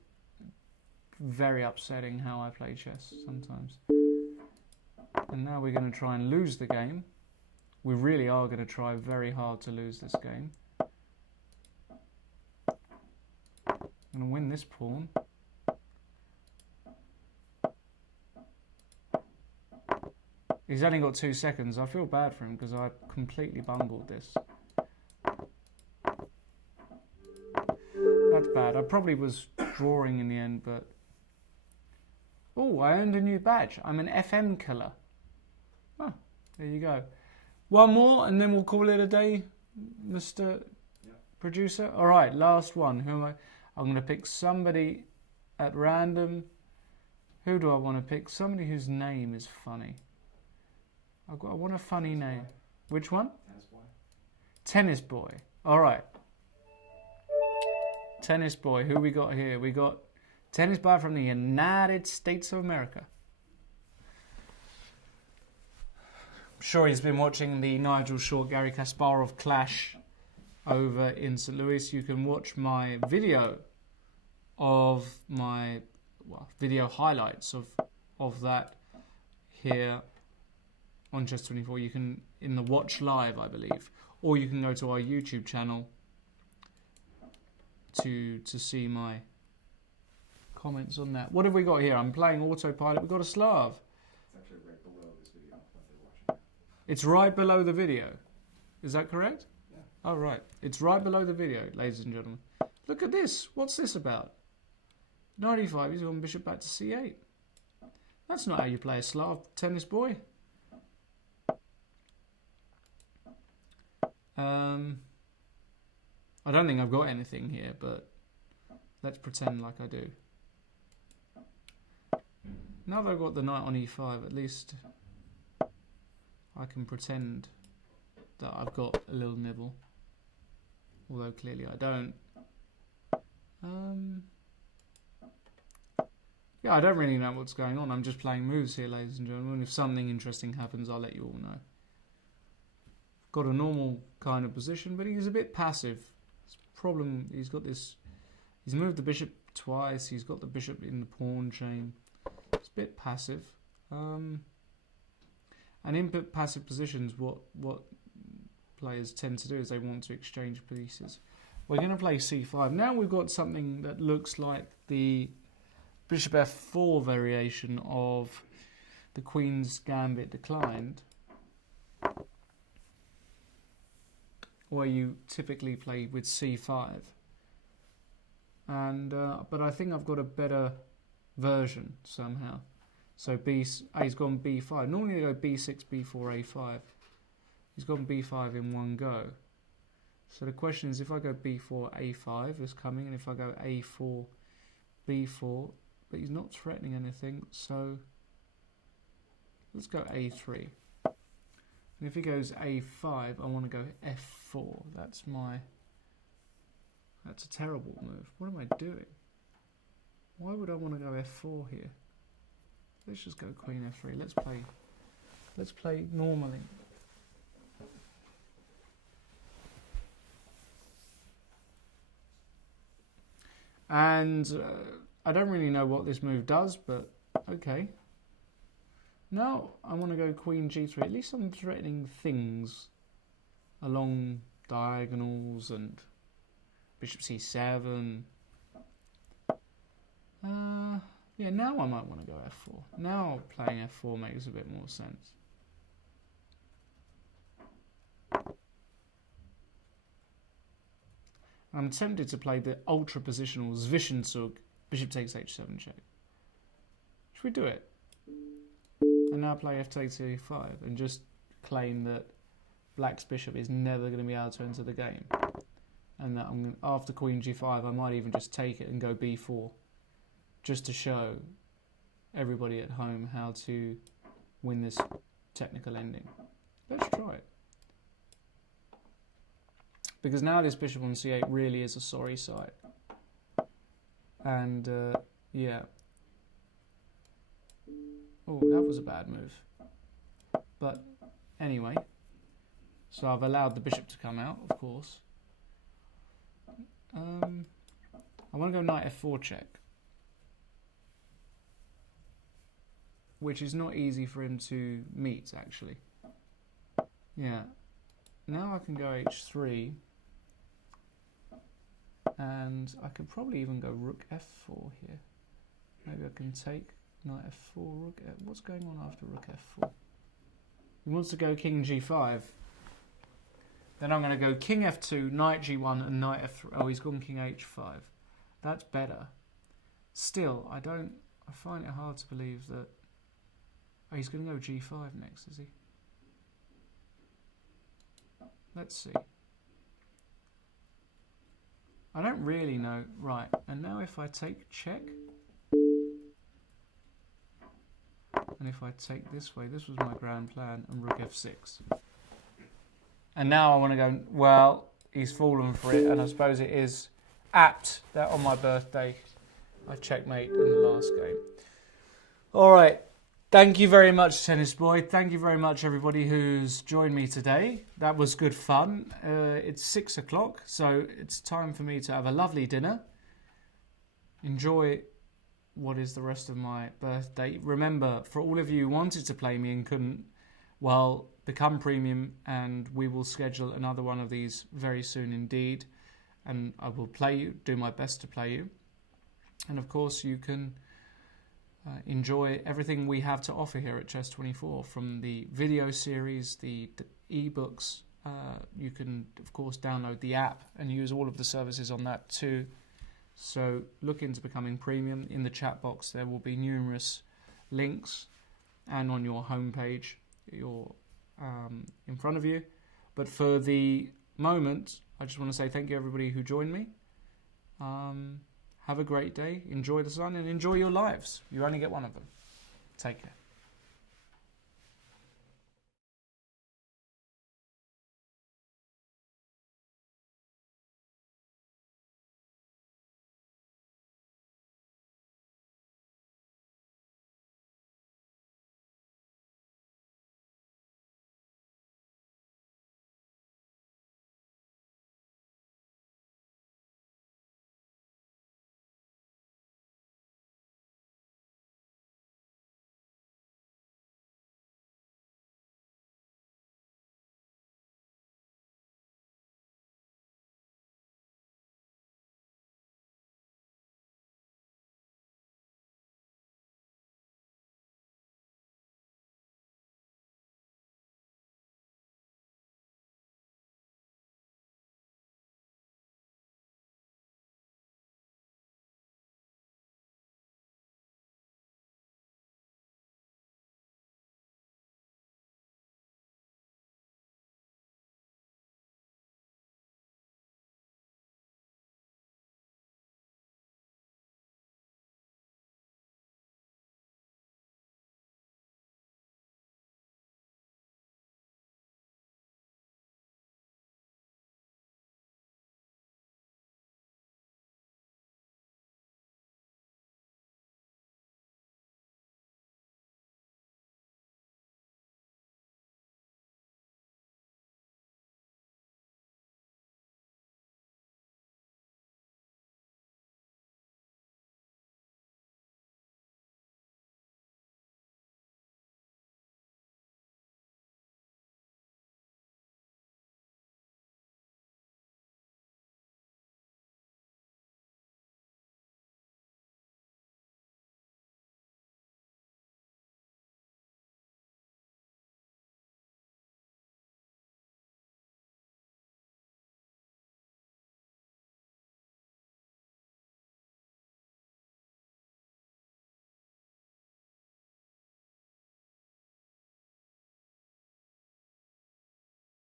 very upsetting how I play chess sometimes. And now we're going to try and lose the game. We really are going to try very hard to lose this game. I'm going to win this pawn. He's only got 2 seconds. I feel bad for him because I completely bungled this. That's bad. I probably was drawing in the end, but... Oh, I earned a new badge. I'm an FM killer. Oh, there you go. One more and then we'll call it a day, Mr. Producer. All right, last one. Who am I? I'm going to pick somebody at random. Who do I want to pick? Somebody whose name is funny. I want a funny name. Which one? Tennis boy. Tennis boy. All right. Tennis boy. Who we got here? We got tennis boy from the United States of America. I'm sure he's been watching the Nigel Short, Gary Kasparov clash over in St. Louis, you can watch my video of my video highlights of that here on Chess24. You can in the watch live, I believe, or you can go to our YouTube channel to see my comments on that. What have we got here? I'm playing autopilot. We've got a Slav. It's actually right below this video that they're watching. It's right below the video. Is that correct? Yeah. Oh, right. It's right below the video, ladies and gentlemen. Look at this. What's this about? 95, he's gone bishop back to c8. That's not how you play a Slav tennis boy. I don't think I've got anything here, but let's pretend like I do. Now that I've got the knight on e5, at least I can pretend that I've got a little nibble. Although clearly I don't. Yeah, I don't really know what's going on. I'm just playing moves here, ladies and gentlemen. If something interesting happens, I'll let you all know. Got a normal kind of position, but he's a bit passive. His problem, he's got this... He's moved the bishop twice. He's got the bishop in the pawn chain. It's a bit passive. And in passive positions, what players tend to do is they want to exchange pieces. We're going to play c5. Now we've got something that looks like the bishop f4 variation of the Queen's Gambit declined, where you typically play with c5. And but I think I've got a better version somehow. So he's gone b5. Normally they go b6, b4, a5. He's gone b5 in one go. So the question is, if I go b4, a5 is coming, and if I go a4, b4, but he's not threatening anything, so let's go a3. And if he goes a5, I want to go f4. That's a terrible move. What am I doing? Why would I want to go f4 here? Let's just go queen f3. Let's play normally. And I don't really know what this move does, but okay. Now I want to go queen g3. At least I'm threatening things along diagonals and bishop c7. Yeah, now I might want to go f4. Now playing f4 makes a bit more sense. I'm tempted to play the ultra positional Zwischenzug, bishop takes h7 check. Should we do it? And now play f takes e5 and just claim that black's bishop is never going to be able to enter the game. And that after queen g5 I might even just take it and go b4. Just to show everybody at home how to win this technical ending. Let's try it. Because now this bishop on c8 really is a sorry sight. And, yeah. Oh, that was a bad move. But, anyway. So I've allowed the bishop to come out, of course. I want to go knight f4 check. Which is not easy for him to meet, actually. Yeah. Now I can go h3. And I could probably even go rook f4 here. Maybe I can take knight f4, rook f... What's going on after rook f4? He wants to go king g5. Then I'm going to go king f2, knight g1, and knight f3. Oh, he's gone king h5. That's better. Still, I find it hard to believe that... Oh, he's going to go g5 next, is he? Let's see. I don't really know. Right, and now if I take check, and if I take this way, this was my grand plan, and rook f6. And now I want to go, well, he's fallen for it, and I suppose it is apt that on my birthday I checkmate in the last game. All right, Thank you very much, Tennis Boy. Thank you very much, everybody who's joined me today. That was good fun. It's 6 o'clock, so it's time for me to have a lovely dinner. Enjoy what is the rest of my birthday. Remember, for all of you who wanted to play me and couldn't, well, become premium and we will schedule another one of these very soon indeed. And I will play you, do my best to play you. And of course, you can enjoy everything we have to offer here at Chess24, from the video series, the ebooks. You can, of course, download the app and use all of the services on that too. So look into becoming premium. In the chat box, there will be numerous links, and on your homepage, in front of you. But for the moment, I just want to say thank you, everybody who joined me. Have a great day, enjoy the sun, and enjoy your lives. You only get one of them. Take care.